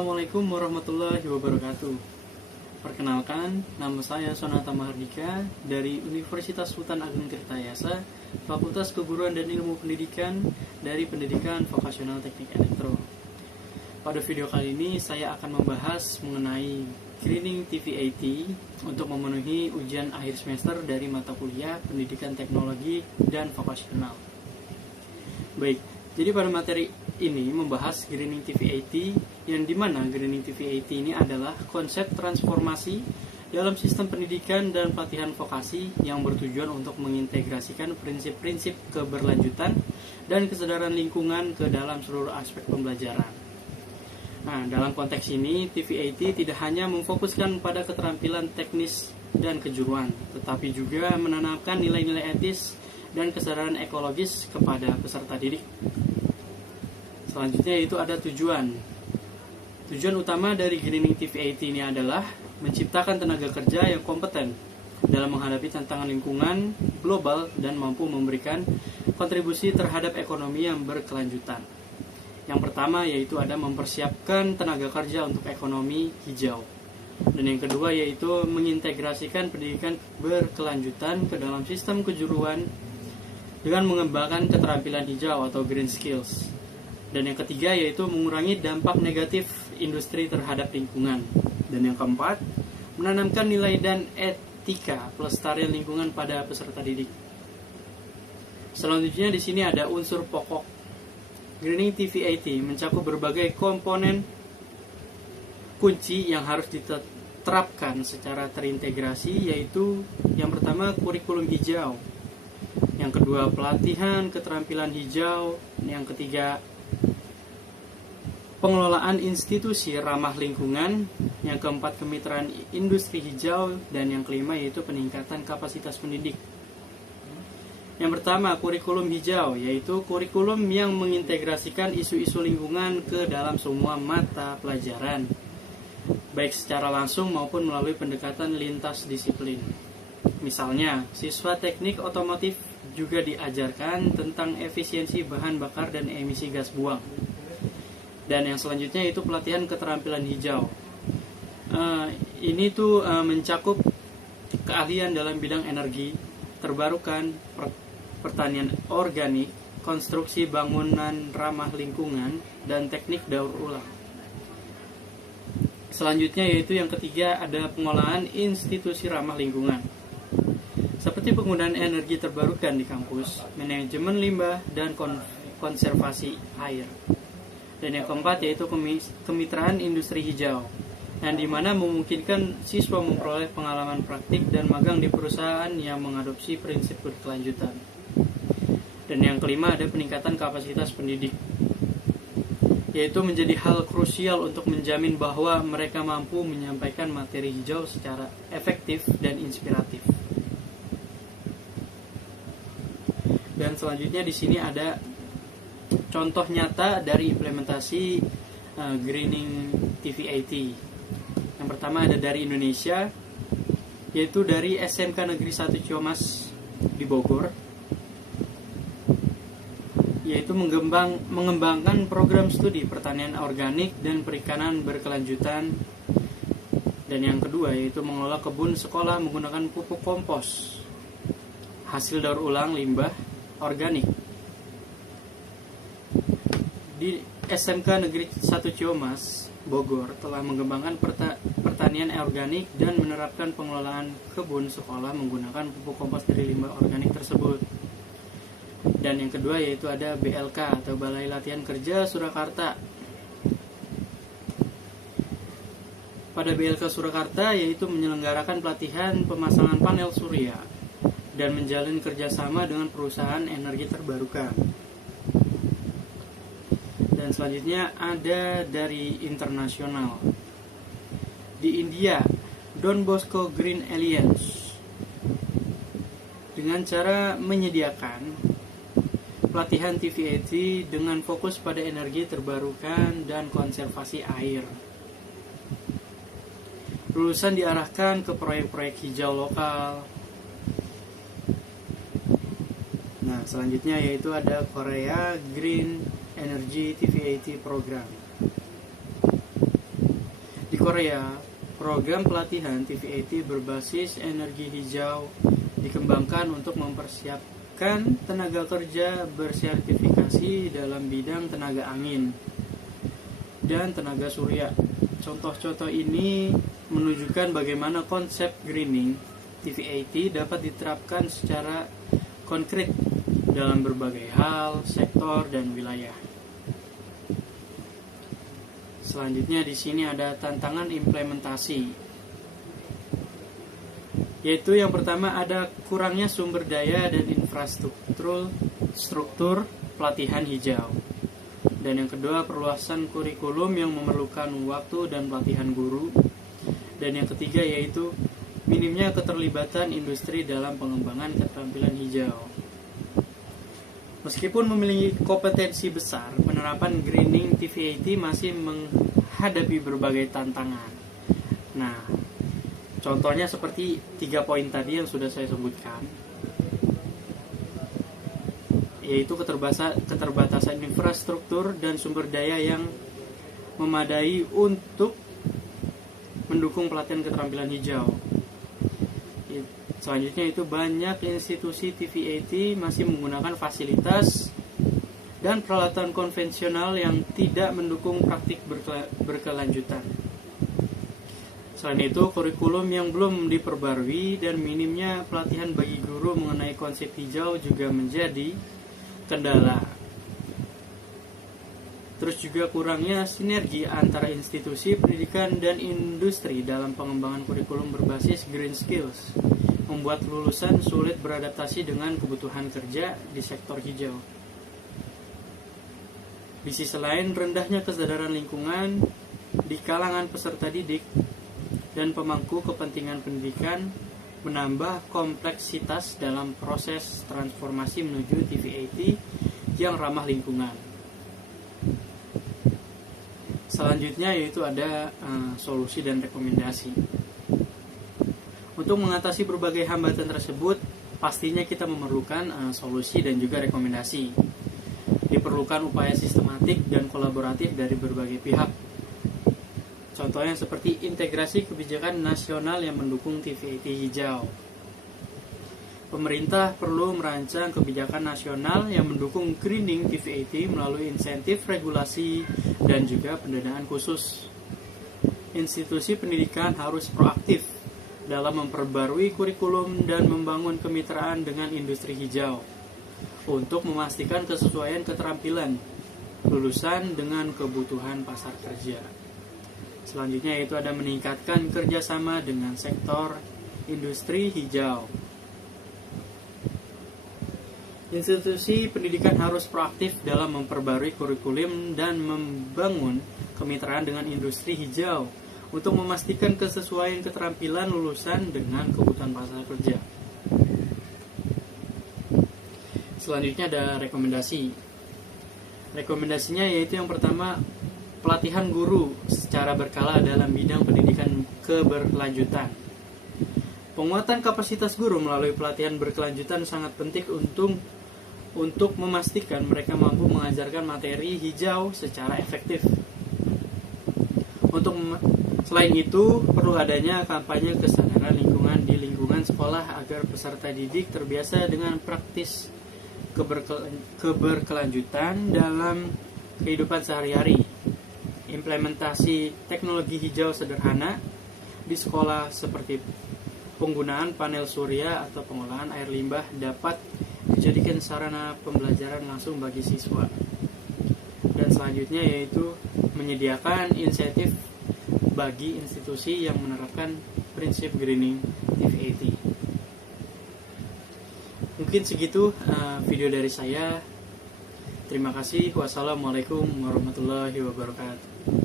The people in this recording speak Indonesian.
Assalamualaikum warahmatullahi wabarakatuh. Perkenalkan, nama saya Sonata Mahardika dari Universitas Sultan Ageng Tirtayasa, Fakultas Keguruan dan Ilmu Pendidikan dari Pendidikan Vokasional Teknik Elektro. Pada video kali ini saya akan membahas mengenai screening TVAT untuk memenuhi ujian akhir semester dari mata kuliah Pendidikan Teknologi dan Vokasional. Baik, jadi pada materi ini membahas screening TVAT, yang dimana screening TVAT ini adalah konsep transformasi dalam sistem pendidikan dan pelatihan vokasi yang bertujuan untuk mengintegrasikan prinsip-prinsip keberlanjutan dan kesadaran lingkungan ke dalam seluruh aspek pembelajaran. Nah, dalam konteks ini, TVAT tidak hanya memfokuskan pada keterampilan teknis dan kejuruan, tetapi juga menanamkan nilai-nilai etis dan kesadaran ekologis kepada peserta didik. Selanjutnya itu ada tujuan. Tujuan utama dari screening TVAT ini adalah menciptakan tenaga kerja yang kompeten dalam menghadapi tantangan lingkungan global dan mampu memberikan kontribusi terhadap ekonomi yang berkelanjutan. Yang pertama yaitu ada mempersiapkan tenaga kerja untuk ekonomi hijau. Dan yang kedua yaitu mengintegrasikan pendidikan berkelanjutan ke dalam sistem kejuruan dengan mengembangkan keterampilan hijau atau green skills. Dan yang ketiga yaitu mengurangi dampak negatif industri terhadap lingkungan. Dan yang keempat, menanamkan nilai dan etika pelestarian lingkungan pada peserta didik. Selanjutnya di sini ada unsur pokok. Screening TVAT mencakup berbagai komponen kunci yang harus diterapkan secara terintegrasi, yaitu yang pertama kurikulum hijau, yang kedua pelatihan keterampilan hijau, yang ketiga pengelolaan institusi ramah lingkungan, yang keempat kemitraan industri hijau, dan yang kelima yaitu peningkatan kapasitas pendidik. Yang pertama, kurikulum hijau, yaitu kurikulum yang mengintegrasikan isu-isu lingkungan ke dalam semua mata pelajaran, baik secara langsung maupun melalui pendekatan lintas disiplin. Misalnya, siswa teknik otomotif juga diajarkan tentang efisiensi bahan bakar dan emisi gas buang. Dan yang selanjutnya itu pelatihan keterampilan hijau. Ini tuh mencakup keahlian dalam bidang energi terbarukan, pertanian organik, konstruksi bangunan ramah lingkungan, dan teknik daur ulang. Selanjutnya yaitu yang ketiga ada pengolahan institusi ramah lingkungan, seperti penggunaan energi terbarukan di kampus, manajemen limbah, dan konservasi air. Dan yang keempat yaitu kemitraan industri hijau, yang dimana memungkinkan siswa memperoleh pengalaman praktik dan magang di perusahaan yang mengadopsi prinsip berkelanjutan. Dan yang kelima ada peningkatan kapasitas pendidik, yaitu menjadi hal krusial untuk menjamin bahwa mereka mampu menyampaikan materi hijau secara efektif dan inspiratif. Dan selanjutnya di sini ada contoh nyata dari implementasi screening TVAT. Yang pertama ada dari Indonesia, yaitu dari SMK Negeri 1 Ciamas di Bogor, yaitu mengembangkan program studi pertanian organik dan perikanan berkelanjutan. Dan yang kedua yaitu mengelola kebun sekolah menggunakan pupuk kompos hasil daur ulang limbah organik. Di SMK Negeri 1 Ciamas, Bogor telah mengembangkan pertanian organik dan menerapkan pengelolaan kebun sekolah menggunakan pupuk kompos dari limbah organik tersebut. Dan yang kedua yaitu ada BLK atau Balai Latihan Kerja Surakarta. Pada BLK Surakarta yaitu menyelenggarakan pelatihan pemasangan panel surya dan menjalin kerjasama dengan perusahaan energi terbarukan. Dan selanjutnya ada dari internasional. Di India, Don Bosco Green Alliance dengan cara menyediakan pelatihan TVAT dengan fokus pada energi terbarukan dan konservasi air. Lulusan diarahkan ke proyek-proyek hijau lokal. Nah, selanjutnya yaitu ada Korea Green Energy TVAT Program. Korea, program pelatihan TVAT berbasis energi hijau dikembangkan untuk mempersiapkan tenaga kerja bersertifikasi dalam bidang tenaga angin dan tenaga surya. Contoh-contoh ini menunjukkan bagaimana konsep greening TVAT dapat diterapkan secara konkret dalam berbagai hal, sektor, dan wilayah. Selanjutnya di sini ada tantangan implementasi. Yaitu yang pertama ada kurangnya sumber daya dan struktur pelatihan hijau. Dan yang kedua perluasan kurikulum yang memerlukan waktu dan pelatihan guru. Dan yang ketiga yaitu minimnya keterlibatan industri dalam pengembangan keterampilan hijau. Meskipun memiliki kompetensi besar, penerapan greening TVAT masih menghadapi berbagai tantangan. Nah, contohnya seperti 3 poin tadi yang sudah saya sebutkan, yaitu keterbatasan infrastruktur dan sumber daya yang memadai untuk mendukung pelatihan keterampilan hijau. Selanjutnya itu banyak institusi TVAT masih menggunakan fasilitas dan peralatan konvensional yang tidak mendukung praktik berkelanjutan. Selain itu, kurikulum yang belum diperbarui dan minimnya pelatihan bagi guru mengenai konsep hijau juga menjadi kendala. Terus juga kurangnya sinergi antara institusi pendidikan dan industri dalam pengembangan kurikulum berbasis green skills membuat lulusan sulit beradaptasi dengan kebutuhan kerja di sektor hijau. Di sisi lain, rendahnya kesadaran lingkungan di kalangan peserta didik dan pemangku kepentingan pendidikan menambah kompleksitas dalam proses transformasi menuju TVAT yang ramah lingkungan. Selanjutnya yaitu ada solusi dan rekomendasi. Untuk mengatasi berbagai hambatan tersebut, pastinya kita memerlukan solusi dan juga rekomendasi. Diperlukan upaya sistematik dan kolaboratif dari berbagai pihak. Contohnya seperti integrasi kebijakan nasional yang mendukung TVAT hijau. Pemerintah perlu merancang kebijakan nasional yang mendukung greening TVAT melalui insentif regulasi dan juga pendanaan khusus. Institusi pendidikan harus proaktif dalam memperbarui kurikulum dan membangun kemitraan dengan industri hijau untuk memastikan kesesuaian keterampilan lulusan dengan kebutuhan pasar kerja. Selanjutnya yaitu ada meningkatkan kerjasama dengan sektor industri hijau. Institusi pendidikan harus proaktif dalam memperbarui kurikulum dan membangun kemitraan dengan industri hijau untuk memastikan kesesuaian keterampilan lulusan dengan kebutuhan pasar kerja. Selanjutnya ada rekomendasi. Rekomendasinya yaitu yang pertama, pelatihan guru secara berkala dalam bidang pendidikan keberlanjutan. Penguatan kapasitas guru melalui pelatihan berkelanjutan sangat penting untuk memastikan mereka mampu mengajarkan materi hijau secara efektif. Selain itu, perlu adanya kampanye kesadaran lingkungan di lingkungan sekolah agar peserta didik terbiasa dengan praktis keberkelanjutan dalam kehidupan sehari-hari. Implementasi teknologi hijau sederhana di sekolah seperti penggunaan panel surya atau pengolahan air limbah dapat dijadikan sarana pembelajaran langsung bagi siswa. Dan selanjutnya yaitu menyediakan insentif bagi institusi yang menerapkan prinsip greening TVAT. Mungkin segitu video dari saya. Terima kasih. Wassalamualaikum warahmatullahi wabarakatuh.